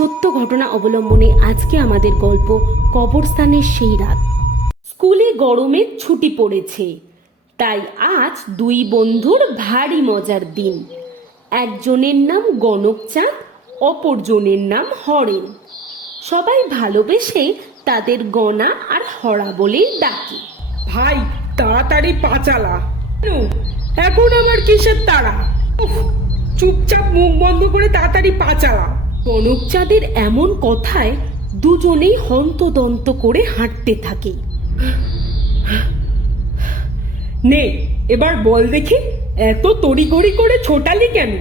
সত্য ঘটনা অবলম্বনে আজকে আমাদের গল্প কবরস্থানের সেই রাত। স্কুলে গরমের ছুটি পড়েছে, তাই আজ দুই বন্ধুর ভারী মজার দিন। একজনের নাম গণকচাঁদ, অপরজনের নাম হরেন। সবাই ভালোবেসে তাদের গনা আর হরা বলেই ডাকে। ভাই তাড়াতাড়ি পা চালা। এখন আমার কিসের তাড়া? উফ, চুপচাপ মুখ বন্ধ করে তাড়াতাড়ি পা চালা। গণকচাঁদের এমন কথায় দুজনেই হন্তদন্ত করে হাঁটতে থাকে। নে এবার বল দেখি, এত তড়িঘড়ি করে ছোটালি কেন?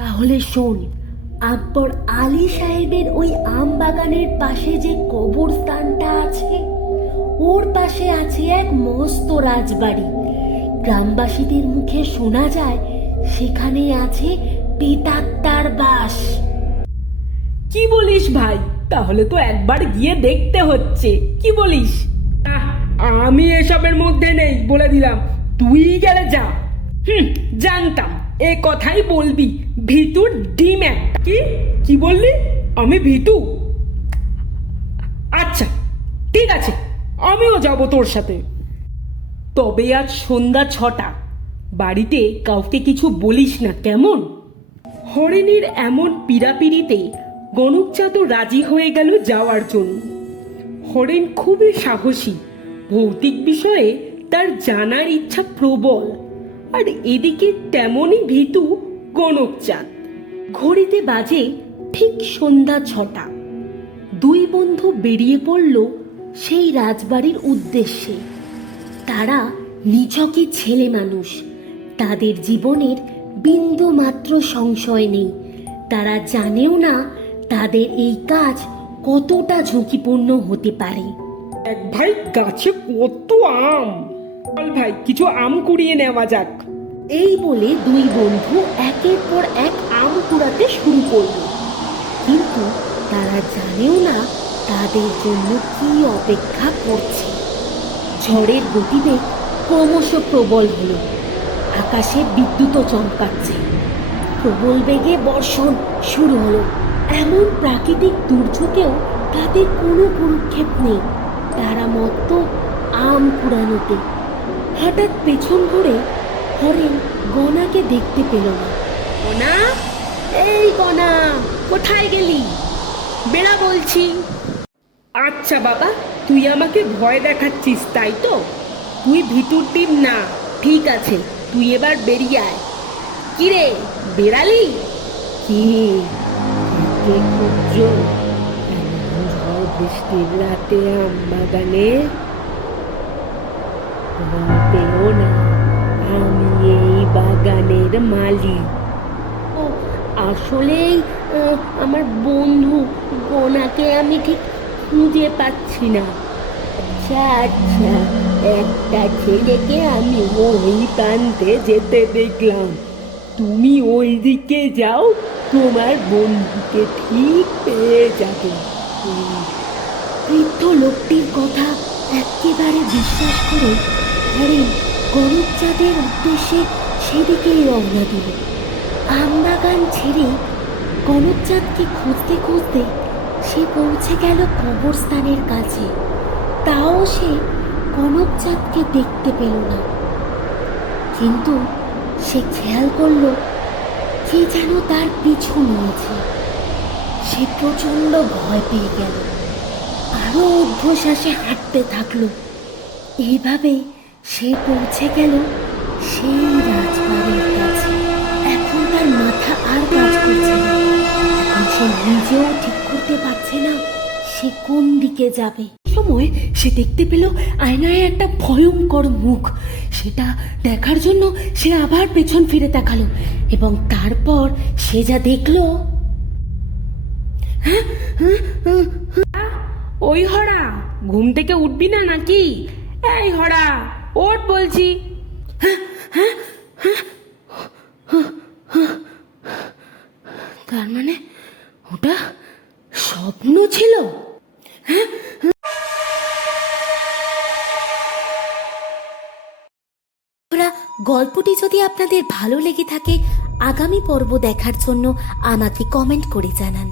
তাহলে শোন, আকবর আলী সাহেবের ওই আম বাগানের পাশে যে কবরস্থানটা আছে, ওর পাশে আছে এক মস্ত রাজবাড়ি। গ্রামবাসীদের মুখে শোনা যায় সেখানে আছে প্রেতাত্মার বাস। কি বলিস ভাই? তাহলে তো একবার গিয়ে দেখতে হচ্ছে। কি বলিস? আমি এসবের মধ্যে নেই, বলে দিলাম। তুই গেলে যা। জানতাম এ কথাই বলবি। ভিতুর ডিম একটা। কি বললি? আমি ভিতু? আচ্ছা ঠিক আছে, আমিও যাব তোর সাথে। তবে আজ সন্ধ্যা 6টা, বাড়িতে কাউকে কিছু বলিস না, কেমন? হরিণীর এমন পীড়াপিড়িতে গণকচাঁদও রাজি হয়ে গেল যাওয়ার জন্য। হরিণ খুবই সাহসী, ভৌতিক বিষয়ে তার জানার ইচ্ছা প্রবল, আর এদিকে তেমনই ভীতু গণকচাঁদ। ঘড়িতে বাজে ঠিক সন্ধ্যা 6টা। দুই বন্ধু বেরিয়ে পড়ল সেই রাজবাড়ির উদ্দেশ্যে। তারা নিছকই ছেলে মানুষ, তাদের জীবনের বিন্দু মাত্র সংশয় নেই। তারা জানেও না তাদের এই কাজ কতটা ঝুঁকিপূর্ণ হতে পারে। এক ভাই, গাছে কত আম! চল ভাই, কিছু আম কুড়িয়ে নেওয়া যাক। এই বলে দুই বন্ধু একের পর এক আম কুড়াতে শুরু করল, কিন্তু তারা জানেও না তাদের জন্য কি অপেক্ষা করছে। ঝড়ের গতিবেগ ক্রমশ প্রবল হলো, আকাশে বিদ্যুৎও চমকাচ্ছে। প্রবল বেগে বর্ষণ শুরু হলো। এমন প্রাকৃতিক দুর্যোগেও তাদের কোনো ভ্রূক্ষেপ নেই। তারা মত্ত আম কুড়ানোতে। হঠাৎ পেছন ঘুরে হরেন গনাকে দেখতে পেল না। গনা, এই গনা, কোথায় গেলি? বেড়া বলছি। আচ্ছা বাবা, তুই আমাকে ভয় দেখাচ্ছিস তাই তো? তুই ভিতুর টিম না, ঠিক আছে, তুই এবার বেরিয়ে আয়। কিরে, বেড়ালি? কি খুঁজছো ঝড় বৃষ্টির রাতে আম বাগানে? ভয় পেও না, আমি এই বাগানের মালিক। ও, আসলেই আমার বন্ধু গনাকে আমি ঠিক খুঁজে পাচ্ছি না। আচ্ছা আচ্ছা, একটা ছেলেকে আমি ওই প্রান্তে যেতে দেখলাম। তুমি ওই দিকে যাও, তোমার বন্ধুকে ঠিক পেয়ে যাবে। বৃদ্ধ লোকটির কথা একেবারে বিশ্বাস করে হরেন গণকচাঁদের উদ্দেশ্যে সেদিকেই রওনা দিল। আমবাগান ছেড়ে গণকচাঁদকে খুঁজতে খুঁজতে সে পৌঁছে গেল কবরস্থানের কাছে। তাও সে গণকচাঁদকে দেখতে পেল না, কিন্তু সে খেয়াল করলো কে যেন তার পিছু নিয়েছে। সে প্রচন্ড ভয় পেয়ে গেল, আরো ঊর্ধ্বশ্বাসে হাঁটতে থাকলো। এইভাবে সে পৌঁছে গেল সেই রাজবাড়ির কাছে। এখন তার মাথা আর কাজ করছে না। এখন সে নিজেও ঠিক করতে পারছে না সে কোন দিকে যাবে। সময় সে দেখতে পেল আয়নায় একটা ভয়ঙ্কর মুখ। সেটা দেখার জন্য সে আবার পেছন ফিরে তাকালো, এবং তারপর সে যা দেখলো। ওই হরা, ঘুম থেকে উঠবি না নাকি? এই হরা, ওঠ বলছি। তার মানে ওটা স্বপ্ন ছিল। গল্পটি যদি আপনাদের ভালো লেগে থাকে, আগামী পর্ব দেখার জন্য আমাকে কমেন্ট করে জানান।